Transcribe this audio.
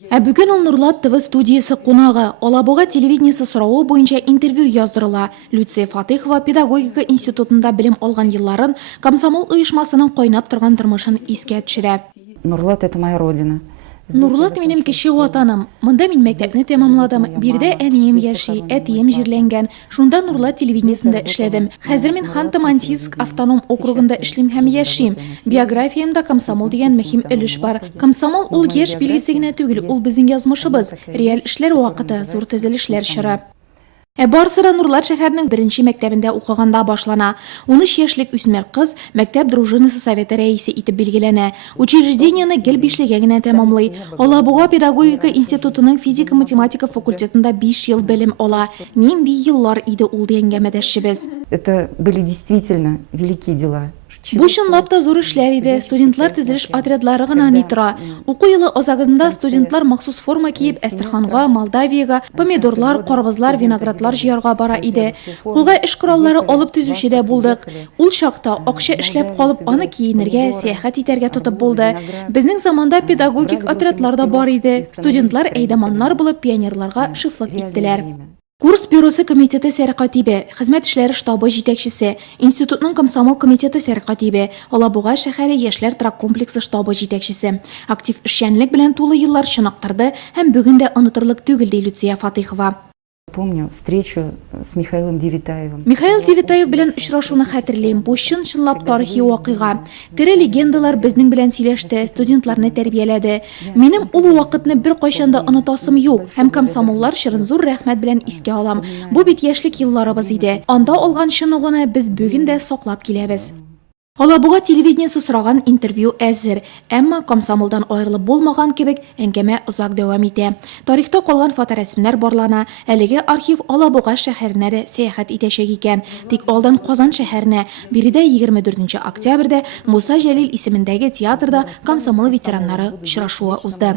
Бүгін ул Нурлат ТВ студиясы қонағы. Алабуға телевидениесі сұрауы бойынша интервью яздырыла. Люция Фатыхова педагогика институтында білім алған елларын комсомол ұйышмасының қойнап тұрған тұрмышын еске түсірә. Нурлат — это моя родина. Нурлат минем кеше ватаным. Монда мин мәктәпне тәмамладым. Бирдә әнием яши, әтием җирләнгән. Шунда Нурлат телевидениесендә эшләдем. Хәзер мин Ханты-Мансийск автоном округында эшлим һәм яшим. Биографиямда комсомол дигән мөһим өлеш бар. Комсомол ул яшь билгесе генә түгел, ул безнең язмышыбыз. Реаль эшләр вакыты, зур төзелешләр чоры. Барысы да Нурлат шәһәренең беренче мәктәбендә укыганда башлана. 13 яшьлек үсмер кыз мәктәп дружинасы советы рәисе итеп билгеләнә. Учреждениене гел 5-легә генә тәмамлый. Алабуга педагогика институтының физика-математика факультетында 5 ел белем ала. Нинди еллар иде ул дигәнгә мәдәшчебез. Это были действительно великие дела. Бу чынлап та зур эшләр иде. Студентлар төзелеш отрядлары гына ни тора. Уку елы азагында студентлар махсус форма киеп Әстерханга, Молдавиягә помидорлар, карбызлар, виноградлар җыярга бара иде. Кулга эш кораллары алып төзүче дә булдык. Ул чакта акча эшләп калып, аны киенергә, сәяхәт итәргә тотып булды. Безнең заманда педагогик отрядлар да бар иде. Студентлар әйдәманнар булып пионерларга шифлык иттеләр. Курс бюросы комитеты сәркатибе, хезмәт эшләре штабы җитәкчесе, институтның комсомол комитеты сәркатибе, Алабуга шәһәре яшьләр трак комплексы штабы җитәкчесе. Актив эшчәнлек белән тулы еллар чынактырды һәм бүген дә онытырлык түгел ди Люция Фатыхова. Помню встречу с Михаилом Девитаевым. Михаил Девитаев белән очрашуны хәтерлим. Бу чынлап тарихи вакыйга. Тере легендалар безнең белән сөйләште, студентларны тәрбияләде. Минем ул вакытны бер кайчан да онытасым юк. Һәм комсомоллар чырын зур рәхмәт белән искә алам. Бу бит яшьлек елларыбыз иде. Анда алган чыныгыны без бүген дә саклап киләбез. Алабуга телевидениесе сораган интервью әзер, әмма комсомолдан аерылып булмаган кебек әңгәмә озак дәвам итә. Тарихта калган фоторәсемнәр барлана. Әлеге архив Алабуга шәһәренә дә сәяхәт итәчәк икән. Тик алдан Казан шәһәренә, биредә 24 октябрьдә Муса Җәлил исемендәге театрда комсомол ветераннары очрашуы узды.